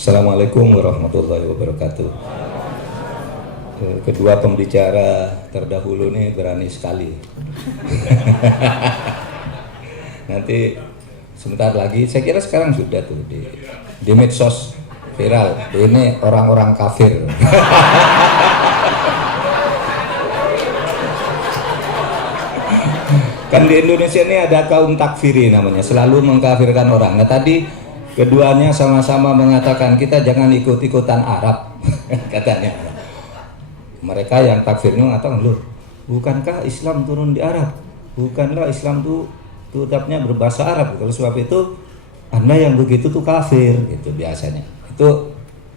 Assalamualaikum warahmatullahi wabarakatuh. Kedua pembicara terdahulu ini berani sekali. Nanti sebentar lagi, saya kira sekarang sudah tuh di medsos viral. Ini orang-orang kafir. Kan di Indonesia ini ada kaum takfiri namanya, selalu mengkafirkan orang. Nah tadi keduanya sama-sama mengatakan kita jangan ikut-ikutan Arab, katanya. Mereka yang takfirnya mengatakan, loh, bukankah Islam turun di Arab? Bukanlah Islam itu tetapnya berbahasa Arab. Kalau sebab itu, Anda yang begitu tuh kafir, gitu biasanya. Itu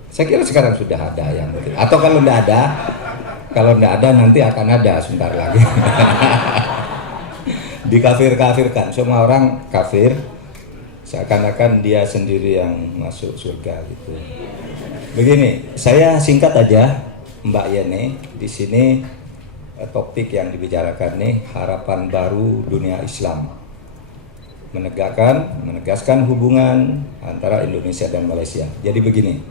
saya kira sekarang sudah ada yang begitu. Atau kalau tidak ada nanti akan ada sebentar lagi. Dikafir-kafirkan, semua orang kafir, seakan-akan dia sendiri yang masuk surga gitu. Begini, saya singkat aja, Mbak Yeni. Di sini topik yang dibicarakan nih harapan baru dunia Islam, menegaskan hubungan antara Indonesia dan Malaysia. Jadi begini,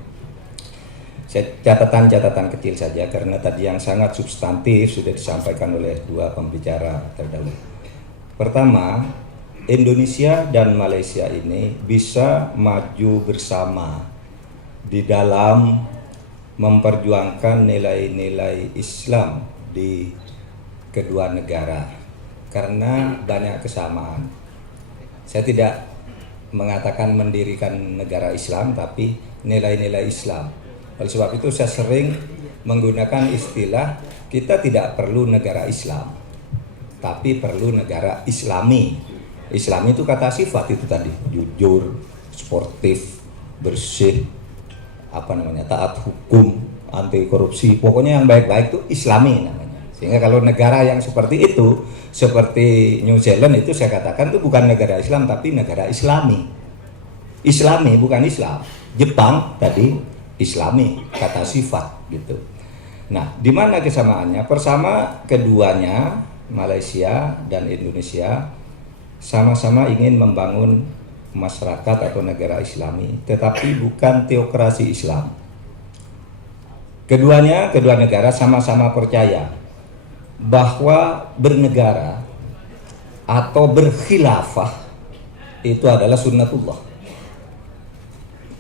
catatan kecil saja karena tadi yang sangat substantif sudah disampaikan oleh dua pembicara terdahulu. Pertama, Indonesia dan Malaysia ini bisa maju bersama di dalam memperjuangkan nilai-nilai Islam di kedua negara karena banyak kesamaan. Saya tidak mengatakan mendirikan negara Islam, tapi nilai-nilai Islam. Oleh sebab itu saya sering menggunakan istilah kita tidak perlu negara Islam, tapi perlu negara Islami. Islam itu kata sifat itu tadi, jujur, sportif, bersih, taat hukum, anti korupsi, pokoknya yang baik-baik itu Islami namanya. Sehingga kalau negara yang seperti itu, seperti New Zealand itu saya katakan itu bukan negara Islam tapi negara Islami. Islami bukan Islam. Jepang tadi Islami, kata sifat gitu. Nah, di mana kesamaannya? Pertama, keduanya Malaysia dan Indonesia sama-sama ingin membangun masyarakat atau negara Islami, tetapi bukan teokrasi Islam. Kedua negara sama-sama percaya bahwa bernegara atau berkhilafah itu adalah sunnatullah.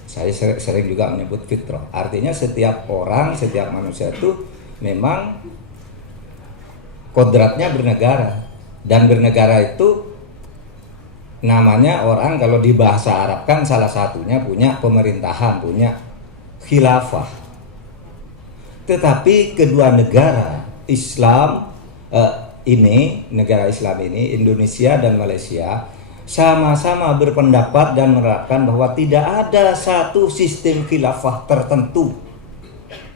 Saya sering juga menyebut fitrah. Artinya setiap orang, setiap manusia itu memang kodratnya bernegara. Dan bernegara itu namanya orang kalau di bahasa Arab kan salah satunya punya pemerintahan, punya khilafah. Tetapi kedua negara Islam negara Islam ini, Indonesia dan Malaysia, sama-sama berpendapat dan menerapkan bahwa tidak ada satu sistem khilafah tertentu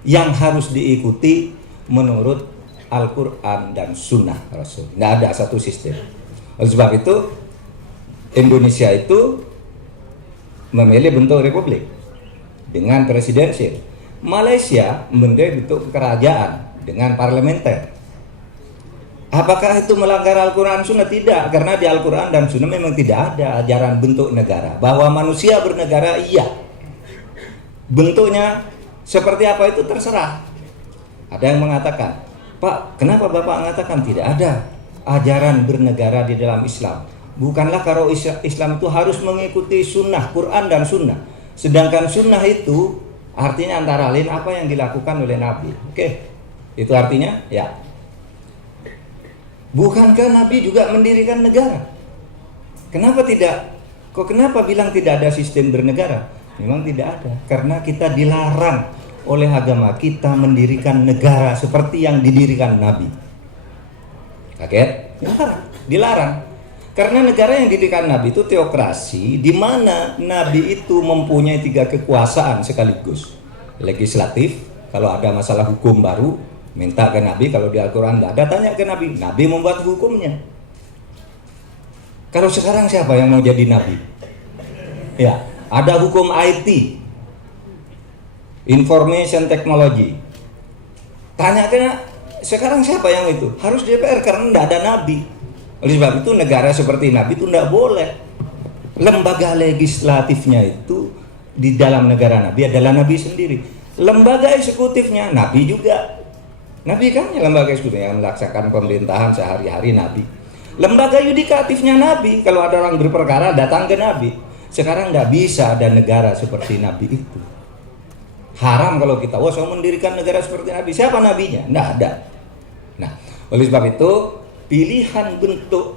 yang harus diikuti menurut Al-Quran dan Sunnah Rasul. Tidak ada satu sistem. Oleh sebab itu Indonesia itu memilih bentuk republik dengan presidensial. Malaysia memilih bentuk kerajaan dengan parlementer. Apakah itu melanggar Al-Quran Sunnah? Tidak, karena di Al-Quran dan Sunnah memang tidak ada ajaran bentuk negara. Bahwa manusia bernegara, iya. Bentuknya seperti apa itu terserah. Ada yang mengatakan, Pak, kenapa Bapak mengatakan tidak ada ajaran bernegara di dalam Islam? Bukanlah kalau Islam itu harus mengikuti sunnah, Quran dan sunnah. Sedangkan sunnah itu artinya antara lain apa yang dilakukan oleh Nabi. Oke, itu artinya ya. Bukankah Nabi juga mendirikan negara? Kenapa tidak? Kenapa bilang tidak ada sistem bernegara? Memang tidak ada, karena kita dilarang oleh agama kita mendirikan negara seperti yang didirikan Nabi. Kaget? Dilarang. Karena negara yang didirikan Nabi itu teokrasi, di mana Nabi itu mempunyai 3 kekuasaan sekaligus. Legislatif, kalau ada masalah hukum baru, minta ke Nabi. Kalau di Al-Quran tidak ada, tanya ke Nabi. Nabi membuat hukumnya. Kalau sekarang siapa yang mau jadi Nabi? Ya, ada hukum IT, Information Technology. Tanya ke sekarang siapa yang itu? Harus DPR karena tidak ada Nabi. Oleh sebab itu negara seperti Nabi itu tidak boleh. Lembaga legislatifnya itu di dalam negara Nabi adalah Nabi sendiri. Lembaga eksekutifnya Nabi juga. Nabi kan yang lembaga eksekutif yang melaksanakan pemerintahan sehari-hari Nabi. Lembaga yudikatifnya Nabi. Kalau ada orang berperkara datang ke Nabi. Sekarang nggak bisa ada negara seperti Nabi itu. Haram kalau kita, wah saya mendirikan negara seperti Nabi. Siapa nabinya? Nggak ada. Nah, oleh sebab itu pilihan bentuk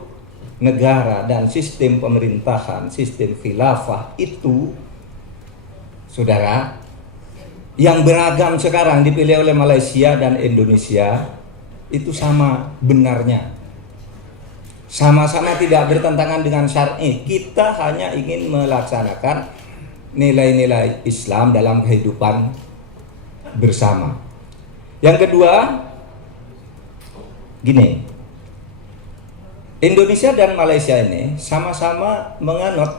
negara dan sistem pemerintahan, sistem khilafah itu, saudara, yang beragam sekarang dipilih oleh Malaysia dan Indonesia itu sama benarnya. Sama-sama tidak bertentangan dengan syar'i. Kita hanya ingin melaksanakan nilai-nilai Islam dalam kehidupan bersama. Yang kedua, gini, Indonesia dan Malaysia ini sama-sama menganut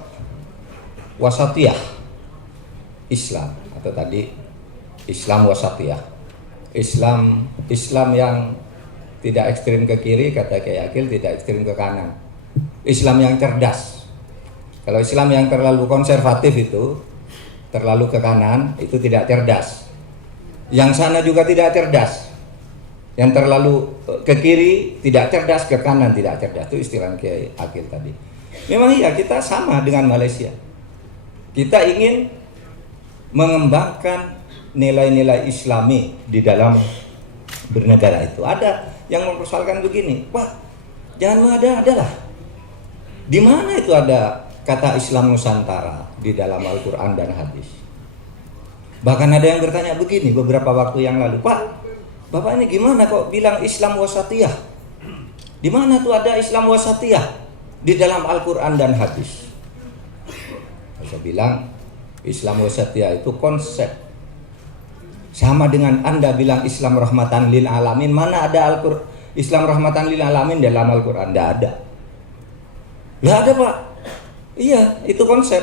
wasatiyah Islam, atau tadi Islam wasatiyah. Islam yang tidak ekstrim ke kiri, kata Kiai Akil, tidak ekstrim ke kanan. Islam yang cerdas. Kalau Islam yang terlalu konservatif itu, terlalu ke kanan, itu tidak cerdas. Yang sana juga tidak cerdas. Yang terlalu ke kiri tidak cerdas, ke kanan tidak cerdas. Itu istilah Kiai Akil tadi. Memang iya, kita sama dengan Malaysia. Kita ingin mengembangkan nilai-nilai Islami di dalam bernegara itu. Ada yang mempersoalkan begini, wah jangan mengada-ada lah. Di mana itu ada kata Islam Nusantara di dalam Al-Quran dan hadis? Bahkan ada yang bertanya begini beberapa waktu yang lalu, Pak, Bapak ini gimana kok bilang Islam wasatiyah? Di mana tuh ada Islam wasatiyah di dalam Al-Quran dan hadis? Saya bilang Islam wasatiyah itu konsep. Sama dengan Anda bilang Islam rahmatan lil alamin, mana ada Al-Quran Islam rahmatan lil alamin dalam Al-Quran? Tidak ada. Tidak ada, Pak. Iya, itu konsep.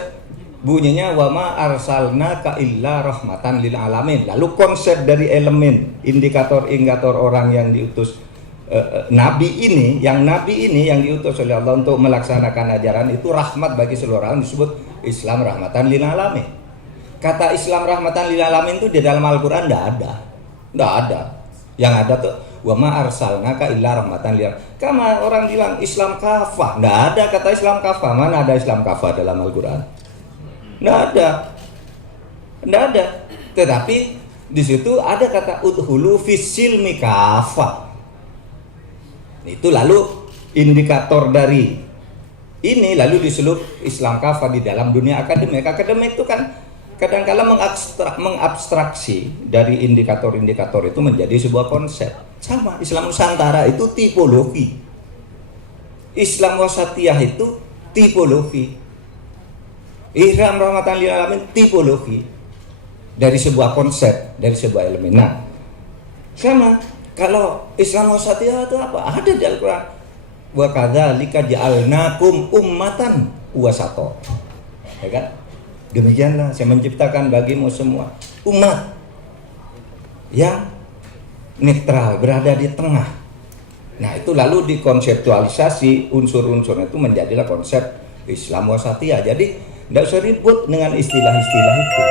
Bunyinya wa ma arsalnaka illa rahmatan lil alamin. Lalu konsep dari elemen indikator-indikator orang yang diutus nabi ini yang diutus oleh Allah untuk melaksanakan ajaran itu rahmat bagi seluruh orang, disebut Islam rahmatan lil alamin. Kata Islam rahmatan lil alamin itu di dalam Al-Quran tidak ada. Tidak ada. Yang ada tuh wa ma arsalnaka illa rahmatan lil alamin. Karena orang bilang Islam kafah, tidak ada kata Islam kafah. Mana ada Islam kafah dalam Al-Quran? Tidak ada. Tidak ada. Tetapi di situ ada kata udhulu fisilmi kafah. Itu lalu indikator dari ini lalu disebut Islam kafah di dalam dunia akademik. Akademik itu kan kadang-kala mengabstraksi dari indikator-indikator itu menjadi sebuah konsep. Sama, Islam Nusantara itu tipologi. Islam wasatiyah itu tipologi. Islam rahmatan lil alamin tipologi dari sebuah konsep, dari sebuah elemen. Nah, sama kalau Islam wasatiyah itu apa? Ada di Al-Quran. Wa kadzalika ja'alnakum ummatan wasata. Ya kan? Demikianlah saya menciptakan bagimu semua umat yang netral, berada di tengah. Nah, itu lalu dikonseptualisasi unsur-unsur itu menjadilah konsep Islam wasatiyah. Jadi tidak usah ribut dengan istilah-istilah itu.